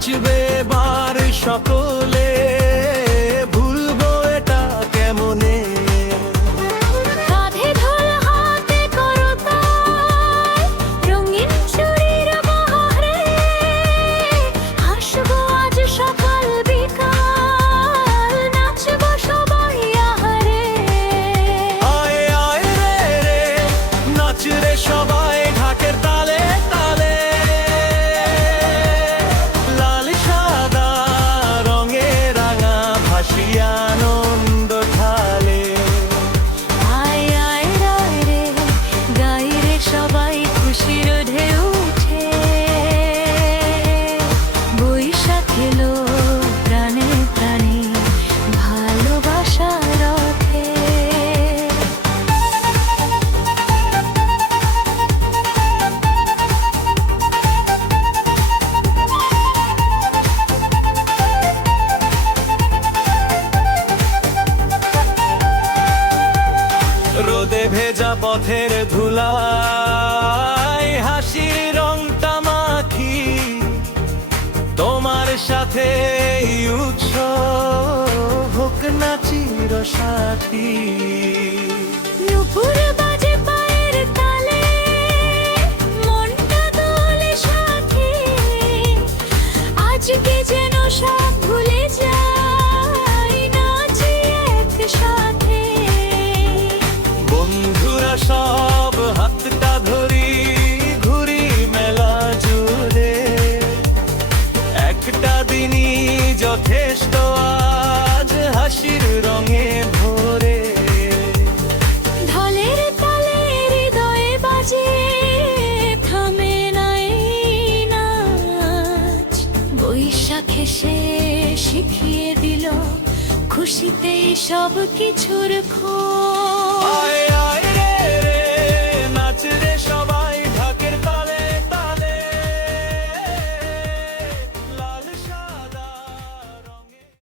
নাচবে এবার সকলে, ভুলবো এটা কেমনে। কাঁধে ঢোল হাতে করতাল, রঙিন চুড়ির বাহারে, হাসবো আজ সকাল বিকাল, নাচবো সবাই আহারে। আয় আয় রে রে, নাচ রে সবাই ঢাকের তালে তালে, লাল সাদা রঙে রাঙা ভাসিয়া আনন্দ ঢালে। আয় আয় রায় রে, গাই রে সবাই খুশির ঢেউ উঠে, বৈশাখ এলো প্রাণে প্রাণে ভালোবাসার রথে। রোদে ভেজা পথের ধুলায় হাসির রংটা মাখি, তোমার সাথে এই উৎসব হোক না চিরসাথী। নুপুর বাজে পায়ের তালে, মনটা দোলে সাথে, আজকে যেন সব ভুলে যাই, নাচি একসাথে। বন্ধুরা সব হাতটা ধরি, ঘুরি মেলা জুড়ে, একটা দিনই যথেষ্ট আজ হাসির রঙে ভরে। ঢলের তালে হৃদয়ে বাজে, থামে না এই নাচ, বৈশাখ এসে শিখিয়ে দিল খুশিতেই সব কিছুর খোঁজ। আয়